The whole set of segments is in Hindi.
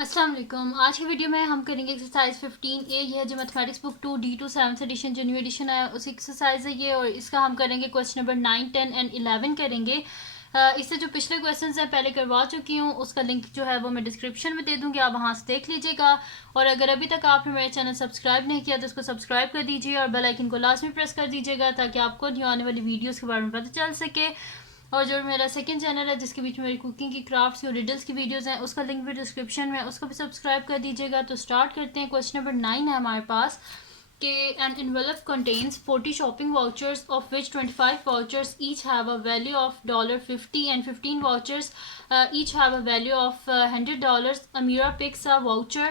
अस्सलाम वालेकुम। आज की वीडियो में हम करेंगे एक्सरसाइज 15A। ये है जो mathematics book 2D to 7th edition जो न्यू एडिशन है उसी एक्सरसाइज है ये, और इसका हम करेंगे क्वेश्चन नंबर 9, 10 एंड 11 करेंगे। इससे जो पिछले क्वेश्चंस हैं पहले करवा चुकी हूँ, उसका लिंक जो है वो मैं डिस्क्रिप्शन में दे दूँगी, आप वहाँ से देख लीजिएगा। और अगर अभी तक आपने मेरे चैनल सब्सक्राइब नहीं किया तो उसको सब्सक्राइब कर दीजिए और बेल आइकन को लाजमी प्रेस कर दीजिएगा ताकि आपको न्यू आने वाली वीडियोज़ के बारे में पता चल सके। और जो मेरा सेकंड चैनल है जिसके बीच में मेरी कुकिंग की, क्राफ्ट्स की और रिडल्स की वीडियोस हैं, उसका लिंक भी डिस्क्रिप्शन में, उसको भी सब्सक्राइब कर दीजिएगा। तो स्टार्ट करते हैं। क्वेश्चन नंबर 9 है हमारे पास कि N envelope contains 40 shopping vouchers of which 25 vouchers each have a value of $50 and 15 vouchers each have a value of $100. Amira picks a voucher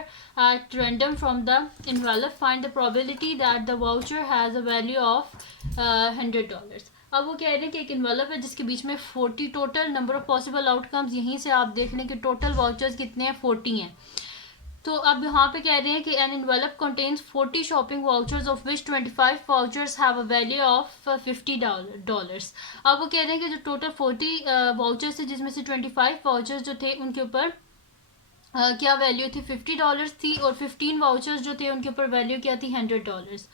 at random from the envelope. Find the probability that the voucher has a value of $100. अब वो कह रहे हैं कि एक इन्वेलप है जिसके बीच में 40 total number of possible outcomes, यहीं से आप देख लें कि टोटल वाउचर्स कितने हैं, 40 हैं। तो अब यहाँ पे कह रहे हैं कि an envelope contains 40 shopping vouchers of which 25 vouchers have a value of $50। अब वो कह रहे हैं कि जो टोटल 40 वाउचर्स थे जिसमें से 25 वाउचर्स जो थे उनके ऊपर क्या वैल्यू थी, $50 थी, और 15 वाउचर्स जो थे उनके ऊपर वैल्यू क्या थी, $100।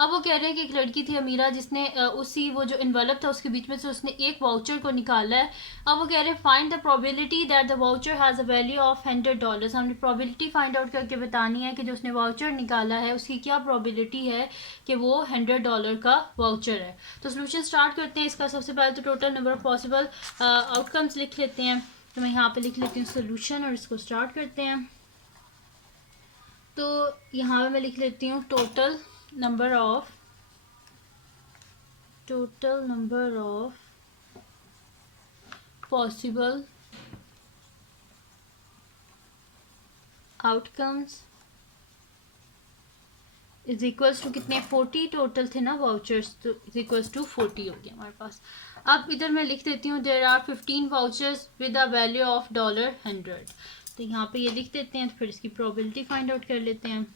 अब वो कह रहे हैं कि एक लड़की थी अमीरा जिसने उसी वो जो इन्वेलप था उसके बीच में से उसने एक वाउचर को निकाला है। अब वो कह रहे हैं find the probability that the voucher has a value of $100। हमने प्रोबेबिलिटी फाइंड आउट करके बतानी है कि जो उसने वाउचर निकाला है उसकी क्या प्रोबेबिलिटी है कि वो $100 का वाउचर है। तो सोल्यूशन स्टार्ट करते हैं इसका। सबसे पहले तो total number of possible outcomes लिख लेते हैं। तो मैं यहाँ पे लिख लेती हूँ सोल्यूशन और इसको स्टार्ट करते हैं। तो यहाँ पे मैं लिख लेती हूँ total number of possible outcomes is equals to कितने, 40 टोटल थे ना वाउचर्स, तो इज इक्वल्स टू 40 हो गया हमारे पास। अब इधर मैं लिख देती हूँ there are 15 vouchers with a value of $100। तो यहाँ पे ये लिख देते हैं, तो फिर इसकी प्रोबेबिलिटी फाइंड आउट कर लेते हैं।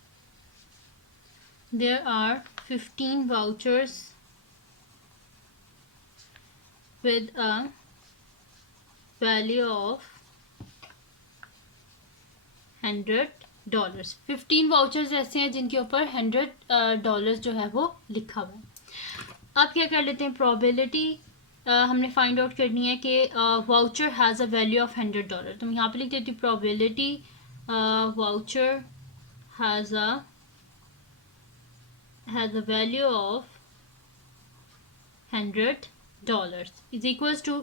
There are 15 vouchers with a value of $100। 15 vouchers ऐसे हैं जिनके ऊपर $100 जो है वो लिखा हुआ है। अब क्या कर लेते हैं, प्रोबेबिलिटी हमने फाइंड आउट करनी है कि voucher has a value of $100। तो मैं यहाँ पे लिख देती हूँ probability voucher has a value of $100 is equals to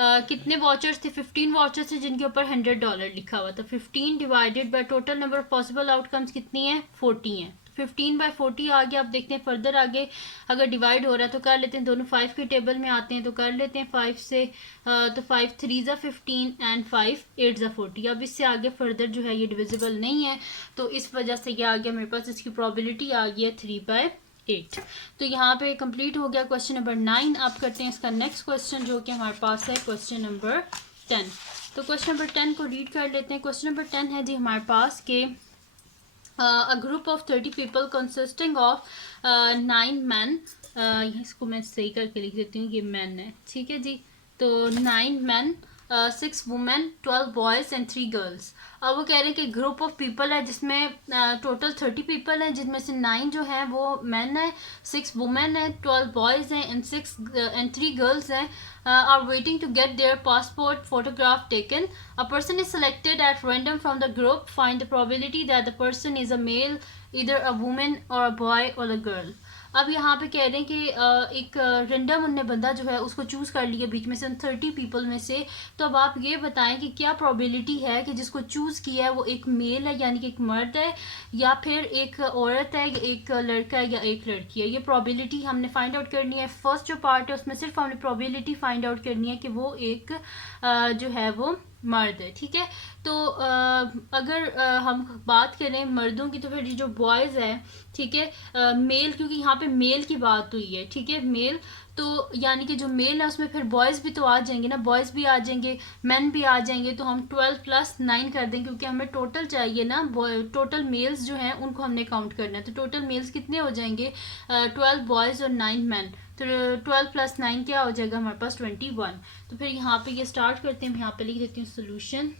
कितने वाचर्स थे, 15 वाचर्स थे जिनके ऊपर $100 लिखा हुआ था। 15 divided by total number of possible outcomes कितनी है, 40 हैं। 15/40 आ गया। अब देखते हैं फर्दर आगे अगर डिवाइड हो रहा है तो कर लेते हैं, दोनों 5 के टेबल में आते हैं तो कर लेते हैं 5 से। तो 5 3 15 एंड 5 8 40। अब इससे आगे फर्दर जो है ये डिविजिबल नहीं है, तो इस वजह से ये आ गया मेरे पास, इसकी प्रोबेबिलिटी आ गई है 3/8। तो यहाँ पे कंप्लीट हो गया क्वेश्चन नंबर 9। अब करते हैं इसका नेक्स्ट क्वेश्चन जो कि हमारे पास है क्वेश्चन नंबर 10। तो क्वेश्चन नंबर 10 को रीड कर लेते हैं। क्वेश्चन नंबर 10 है जी हमारे पास के a group of 30 people consisting of 9 man, इसको मैं सही करके लिख देती हूँ, ये मैन है, ठीक है जी। तो 9 man, 6 women, 12 boys and 3 girls. अब वो कह रहे हैं कि ग्रुप ऑफ पीपल है जिसमें टोटल 30 पीपल हैं, जिसमें से 9 जो हैं वो मैन है, 6 वुमेन है, 12 बॉयज़ हैं एंड 3 गर्ल्स हैं। are waiting to get their passport photograph taken. A person is selected at random from the group. Find the probability that the person is a male, either a woman or a boy or a girl. अब यहाँ पे कह रहे हैं कि एक रेंडम उनने बंदा जो है उसको चूज़ कर लिया बीच में से, उन 30 पीपल में से। तो अब आप ये बताएं कि क्या प्रोबेबिलिटी है कि जिसको चूज़ किया है वो एक मेल है यानी कि एक मर्द है, या फिर एक औरत है, एक लड़का है या एक लड़की है। ये प्रोबेबिलिटी हमने फाइंड आउट करनी है। फर्स्ट जो पार्ट है उसमें सिर्फ हमने प्रोबेबिलिटी फाइंड आउट करनी है कि वो एक जो है वो मर्द है, ठीक है। तो अगर हम बात करें मर्दों की तो फिर ये जो बॉयज़ है, ठीक है, मेल, क्योंकि यहाँ पे मेल की बात हुई है, ठीक है, मेल, तो यानी कि जो मेल है उसमें फिर बॉयज़ भी तो आ जाएंगे ना, बॉयज़ भी आ जाएंगे, मैन भी आ जाएंगे। तो हम 12 + 9 कर देंगे क्योंकि हमें टोटल चाहिए ना, टोटल मेल्स जो हैं उनको हमने काउंट करना है। तो टोटल मेल्स कितने हो जाएंगे, 12 बॉयज़ और 9 मैन। तो 12 + 9 क्या हो जाएगा हमारे पास, 21। तो फिर यहाँ पे ये स्टार्ट करते हैं। मैं यहाँ पे लिख देती हूँ सोल्यूशन।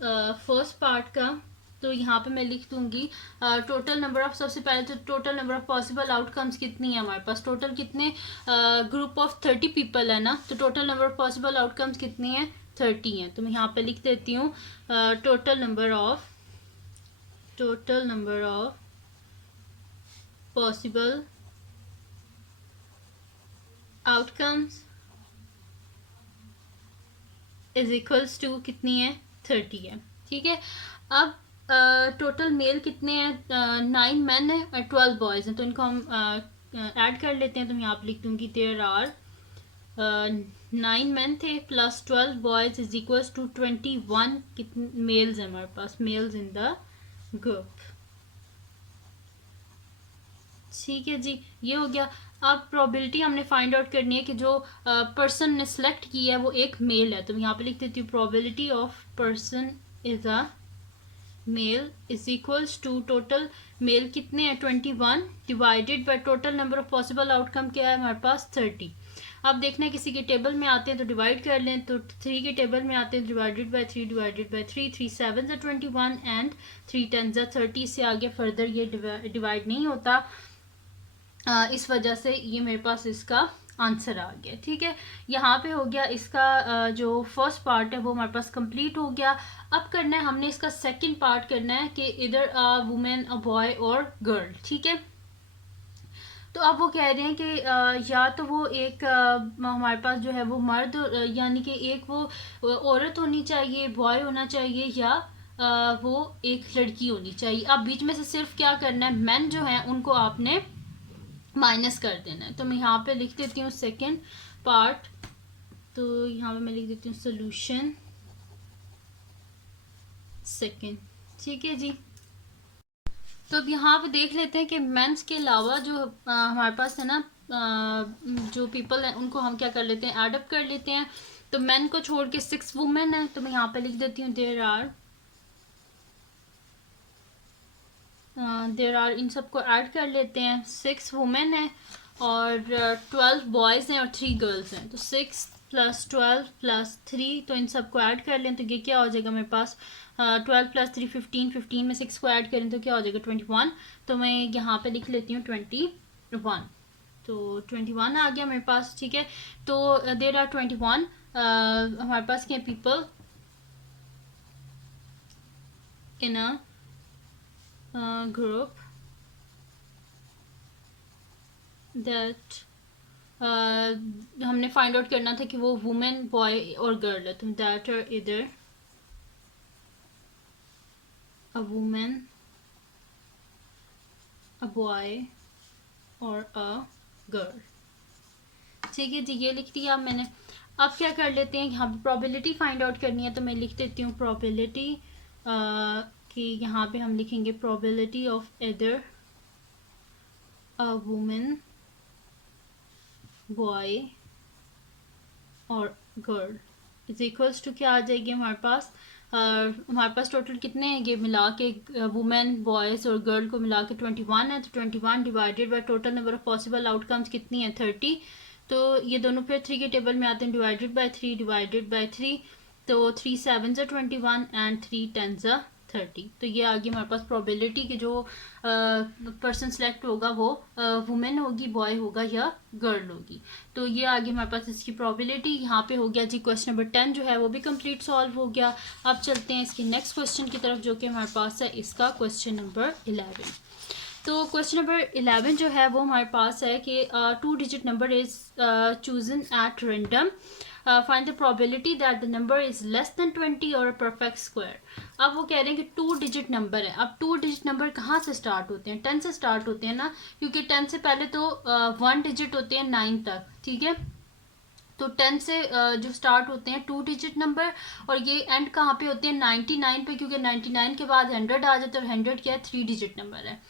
फर्स्ट पार्ट का, तो यहाँ पे मैं लिख दूंगी टोटल नंबर ऑफ, सबसे पहले तो total number of possible outcomes कितनी है हमारे पास, टोटल कितने ग्रुप ऑफ 30 पीपल है ना, तो total number of possible outcomes कितनी है 30 है। तो मैं यहाँ पे लिख देती हूँ total number of possible outcomes is equals to कितनी है 30 है। ठीक है, अब टोटल मेल कितने हैं 9 मैन है और 12 बॉयज़ हैं, तो इनको हम ऐड कर लेते हैं। तो मैं यहाँ पे लिख दूँगी देयर आर 9 मैन थे plus 12 boys is equals to 21 कितने मेल्स हैं हमारे पास, मेल्स इन द ग्रुप। ठीक है जी, ये हो गया। अब प्रोबेबिलिटी हमने फाइंड आउट करनी है कि जो पर्सन ने सेलेक्ट किया है वो एक मेल है, तो मैं यहाँ पे लिख देती हूँ probability of person is a male is equals to total male कितने हैं 21 divided by total number of possible outcome क्या है हमारे पास 30। अब देखना है किसी के टेबल में आते हैं तो डिवाइड कर लें, तो 3 के टेबल में आते हैं divided bye 3 divided by 3, 3 7 21 and 3 10 30। से आगे फर्दर ये डिवाइड नहीं होता, इस वजह से ये मेरे पास इसका आंसर आ गया। ठीक है, यहाँ पे हो गया इसका जो फर्स्ट पार्ट है वो हमारे पास कंप्लीट हो गया। अब करना है हमने इसका सेकंड पार्ट करना है कि इधर अ वुमेन अ बॉय और गर्ल। ठीक है, तो अब वो कह रहे हैं कि या तो वो एक हमारे पास जो है वो मर्द यानी कि एक वो औरत होनी चाहिए, बॉय होना चाहिए, या वो एक लड़की होनी चाहिए। अब बीच में से सिर्फ क्या करना है, मैन जो है उनको आपने माइनस कर देना है। तो मैं यहाँ पे लिख देती हूँ सेकेंड पार्ट, तो यहाँ पे मैं लिख देती हूँ सोल्यूशन सेकेंड। ठीक है जी, तो अब यहाँ पे देख लेते हैं कि मेंस के अलावा जो हमारे पास है ना जो पीपल हैं उनको हम क्या कर लेते हैं, एडअप कर लेते हैं। तो मेन को छोड़ के 6 वुमेन है, तो मैं यहाँ पे लिख देती हूँ देर आर इन सबको ऐड कर लेते हैं। 6 वुमेन है और 12 बॉयज़ हैं और 3 गर्ल्स हैं, तो 6 प्लस 12 प्लस 3, तो इन सबको ऐड कर लें तो ये क्या हो जाएगा मेरे पास 12 प्लस 3 15, 15 में 6 को ऐड करें तो क्या हो जाएगा 21। तो मैं यहाँ पे लिख लेती हूँ 21, तो 21 आ गया मेरे पास। ठीक है, तो देर आर 21 हमारे पास क्या people in a group that हमने फाइंड आउट करना था कि वो वुमेन बॉय और गर्ल है, तो दैट आर इधर अ वुमेन अ बॉय और अ गर्ल। ठीक है जी, ये लिख दिया मैंने। अब क्या कर लेते हैं, यहाँ पे प्रोबेबिलिटी फाइंड आउट करनी है, तो मैं लिख देती हूँ प्रोबेबिलिटी कि यहाँ पे हम लिखेंगे probability of either a women boy और गर्ल इज इक्वल्स टू क्या आ जाएगी हमारे पास टोटल कितने हैं ये मिला के, वुमेन बॉयज़ और गर्ल को मिला के 21 है, तो 21 divided by total number of possible outcomes कितनी है 30। तो ये दोनों फिर 3 के टेबल में आते हैं डिवाइडेड बाय 3, तो 3 7 21 एंड 3 10 30। तो ये आगे हमारे पास प्रोबेबिलिटी कि जो पर्सन सेलेक्ट होगा वो वुमेन होगी, बॉय होगा या गर्ल होगी। तो ये आगे हमारे पास इसकी प्रोबेबिलिटी यहाँ पे हो गया जी। क्वेश्चन नंबर 10 जो है वो भी कंप्लीट सॉल्व हो गया। अब चलते हैं इसके नेक्स्ट क्वेश्चन की तरफ जो कि हमारे पास है इसका क्वेश्चन नंबर 11। तो क्वेश्चन नंबर 11 जो है वो हमारे पास है कि 2 digit number is chosen at random, find the probability that the number is less than 20 और परफेक्ट स्क्वायर। अब वो कह रहे हैं कि 2 डिजिट नंबर है। अब 2 डिजिट नंबर कहाँ से स्टार्ट होते हैं, 10 से स्टार्ट होते हैं ना, क्योंकि 10 से पहले तो 1 डिजिट होते हैं 9 तक। ठीक है, तो 10 से जो स्टार्ट होते हैं 2 डिजिट नंबर, और ये एंड कहाँ पे होते हैं 99 पे, क्योंकि 99 के बाद 100 आ जाता है और 100 क्या है 3 डिजिट नंबर है।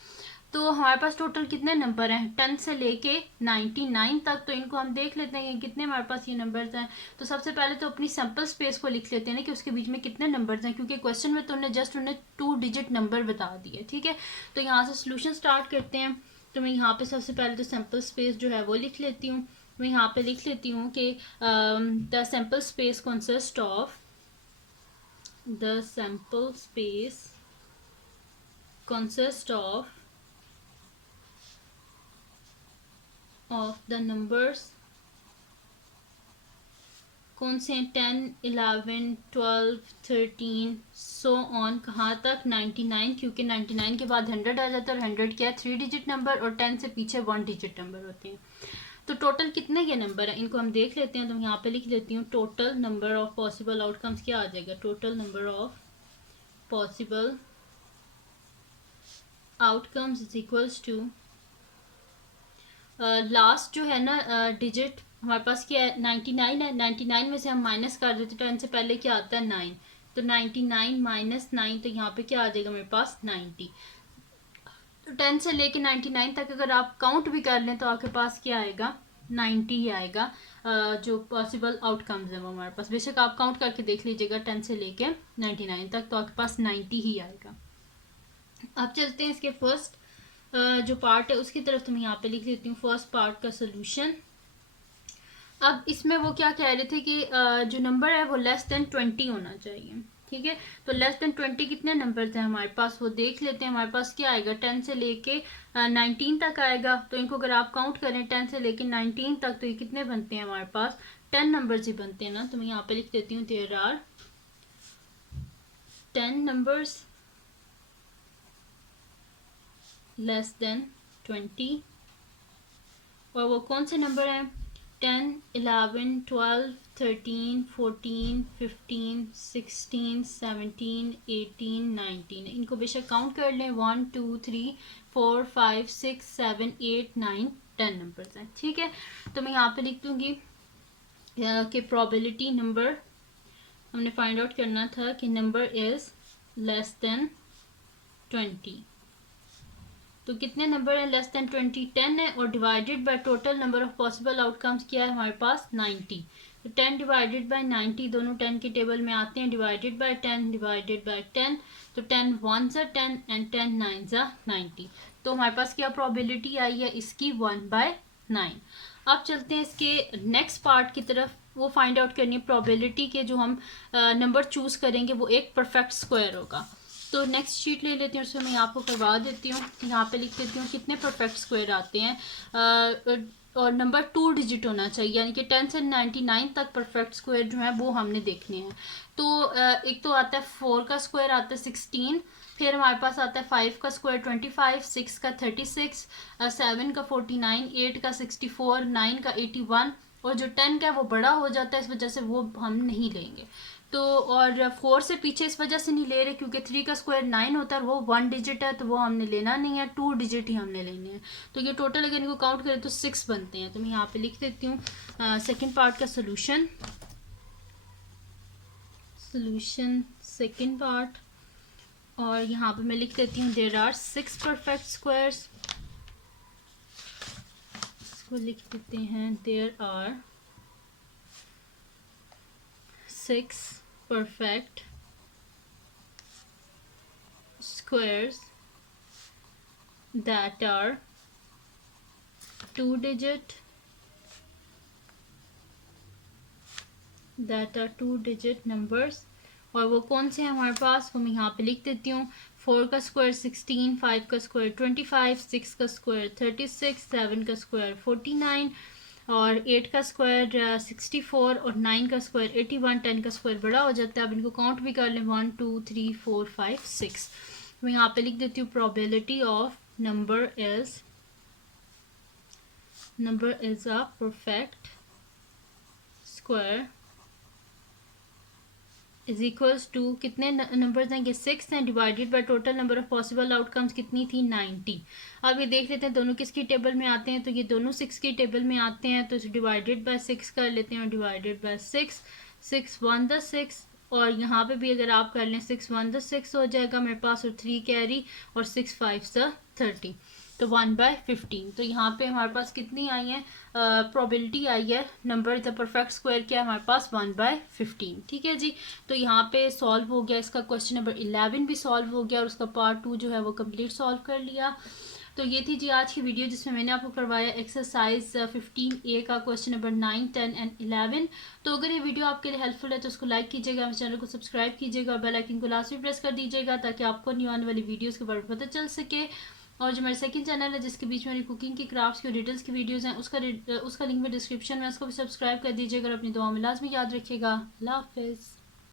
तो हमारे पास टोटल कितने नंबर हैं 10 से लेके 99 तक, तो इनको हम देख लेते हैं कि कितने हमारे पास ये नंबर्स हैं। तो सबसे पहले तो अपनी सैम्पल स्पेस को लिख लेते हैं ना कि उसके बीच में कितने नंबर्स हैं, क्योंकि क्वेश्चन में तो उन्हें जस्ट उन्हें 2 डिजिट नंबर बता दिए। ठीक है, तो यहाँ से सोल्यूशन स्टार्ट करते हैं। तो मैं यहाँ पे सबसे पहले तो सैम्पल स्पेस जो है वो लिख लेती हूँ। मैं यहाँ पे लिख लेती हूँ कि the sample space consist of the sample space consists of the numbers, कौन से 10, 11, 12, 13 सो ऑन, कहाँ तक 99, क्योंकि 99 के बाद 100 आ जाता है और 100 क्या है 3 डिजिट नंबर और 10 से पीछे 1 डिजिट नंबर होते हैं। तो टोटल कितने के नंबर हैं इनको हम देख लेते हैं। तो मैं यहाँ पे लिख लेती हूँ total number of possible outcomes क्या आ जाएगा, total number of possible outcomes is equals to last जो है ना डिजिट हमारे पास क्या है 99 है, 99 में से हम माइनस कर देते 10 से पहले क्या आता है 9, तो 99 माइनस 9, तो यहाँ पे क्या आ जाएगा मेरे पास 90। तो 10 से लेके 99 तक अगर आप काउंट भी कर लें तो आपके पास क्या आएगा 90 ही आएगा। जो पॉसिबल आउटकम्स है वो हमारे पास, बेशक आप काउंट करके देख लीजिएगा 10 से लेके 99 तक, तो आपके पास 90 ही आएगा। अब चलते हैं इसके फर्स्ट जो पार्ट है उसकी तरफ। तो मैं यहाँ पे लिख देती हूँ फर्स्ट पार्ट का सोल्यूशन। अब इसमें वो क्या कह रहे थे कि जो नंबर है वो लेस देन 20 होना चाहिए, ठीक है। तो लेस देन 20 कितने नंबर थे हमारे पास वो देख लेते हैं। हमारे पास क्या आएगा 10 से लेके 19 तक आएगा। तो इनको अगर आप काउंट करें 10 से लेके 19 तक तो ये कितने बनते हैं हमारे पास 10 नंबर्स ही बनते हैं ना। तो मैं यहाँ पे लिख देती हूँ there are 10 numbers less than 20। और वो कौन से नंबर हैं 10, 11, 12, 13, 14, 15, 16, 17, 18, 19। इनको बेशक काउंट कर लें 1, 2, 3, 4, 5, 6, 7, 8, 9, 10 नंबर्स हैं, ठीक है। तो मैं यहाँ पे लिख दूंगी कि प्रोबेबिलिटी नंबर हमने फाइंड आउट करना था कि नंबर इज लेस देन 20। तो कितने नंबर हैं लेस देन 20 10 है, और divided by total number of possible outcomes क्या है हमारे पास 90। तो 10 डिवाइडेड बाय 90 दोनों 10 के टेबल में आते हैं, डिवाइडेड बाय 10 डिवाइडेड बाय 10। तो 10 1 ज़ा 10 एंड 10 9 ज़ा 90। तो हमारे पास क्या प्रोबेबिलिटी आई है इसकी 1/9। अब चलते हैं इसके नेक्स्ट पार्ट की तरफ। वो फाइंड आउट करनी है प्रोबेबिलिटी के जो हम नंबर चूज़ करेंगे वो एक परफेक्ट स्क्वायर होगा। तो नेक्स्ट शीट ले लेती हूँ, उसमें मैं आपको करवा देती हूँ। यहाँ पे लिख देती हूँ कितने परफेक्ट स्क्वायर आते हैं और नंबर 2 डिजिट होना चाहिए, यानी कि 10 से 99 तक परफेक्ट स्क्वायर जो है वो हमने देखने हैं। तो एक तो आता है 4 का स्क्वायर आता है 16, फिर हमारे पास आता है 5 का स्क्वायर 25, 6 का 36, 7 का 49, 8 का 64, 9 का 81, और जो 10 का है वो बड़ा हो जाता है, इस वजह से वो हम नहीं लेंगे। तो और 4 से पीछे इस वजह से नहीं ले रहे क्योंकि 3 का स्क्वायर 9 होता है और वो 1 डिजिट है, तो वो हमने लेना नहीं है, 2 डिजिट ही हमने लेने हैं। तो ये टोटल अगर इनको काउंट करें तो 6 बनते हैं। तो मैं यहाँ पे लिख देती हूँ सेकेंड पार्ट का सोल्यूशन सेकेंड पार्ट, और यहाँ पे मैं लिख देती हूँ देयर आर 6 परफेक्ट स्क्वायर्स। इसको लिख देते हैं there are 6 perfect squares that are 2 digit numbers। और वो कौन से हैं हमारे पास वो मैं यहाँ पे लिख देती हूँ। 4 का स्क्वायर 16, 5 का स्क्वायर 25, 6 का स्क्वायर 36, 7 का स्क्वायर 49, और 8 का स्क्वायर 64, और 9 का स्क्वायर 81, 10 का स्क्वायर बड़ा हो जाता है। अब इनको काउंट भी कर लें 1 2 3 4 5 6। मैं यहाँ पे लिख देती हूँ probability of number is a perfect square is equals to कितने नंबर्स हैं, 6 हैं, divided by total number of possible outcomes कितनी थी 90। अब ये देख लेते हैं दोनों किसकी टेबल में आते हैं। तो ये दोनों 6 की टेबल में आते हैं, तो डिवाइडेड बाय 6 कर लेते हैं, और डिवाइडेड बाय 6 6 1 द 6, और यहाँ पे भी अगर आप कर लें 6 1 द 6 हो जाएगा मेरे पास, और 3 कैरी, और 6 5 द 30, तो 1/15। तो यहाँ पे हमारे पास कितनी आई है प्रोबेबिलिटी आई है नंबर द परफेक्ट स्क्वायर क्या है हमारे पास 1/15, ठीक है जी। तो यहाँ पे सॉल्व हो गया इसका क्वेश्चन नंबर 11 भी सॉल्व हो गया, और उसका पार्ट 2 जो है वो कंप्लीट सॉल्व कर लिया। तो ये थी जी आज की वीडियो जिसमें मैंने आपको करवाया एक्सरसाइज 15A का क्वेश्चन नंबर 9, 10 एंड 11। तो अगर ये वीडियो आपके लिए हेल्पफुल है तो उसको लाइक कीजिएगा, मेरे चैनल को सब्सक्राइब कीजिएगा और बेल आइकन को लास्ट में प्रेस कर दीजिएगा ताकि आपको न्यू आने वाली वीडियोज़ के बारे में पता चल सके। और जो मेरा सेकंड चैनल है जिसके बीच में मेरी कुकिंग की, क्राफ्ट्स की, डिटेल्स की वीडियोज़ हैं, उसका लिंक में डिस्क्रिप्शन में, उसको भी सब्सक्राइब कर दीजिएगा और अपनी दुआ में लाजमी याद रखिएगा। अल्लाह हाफिज़।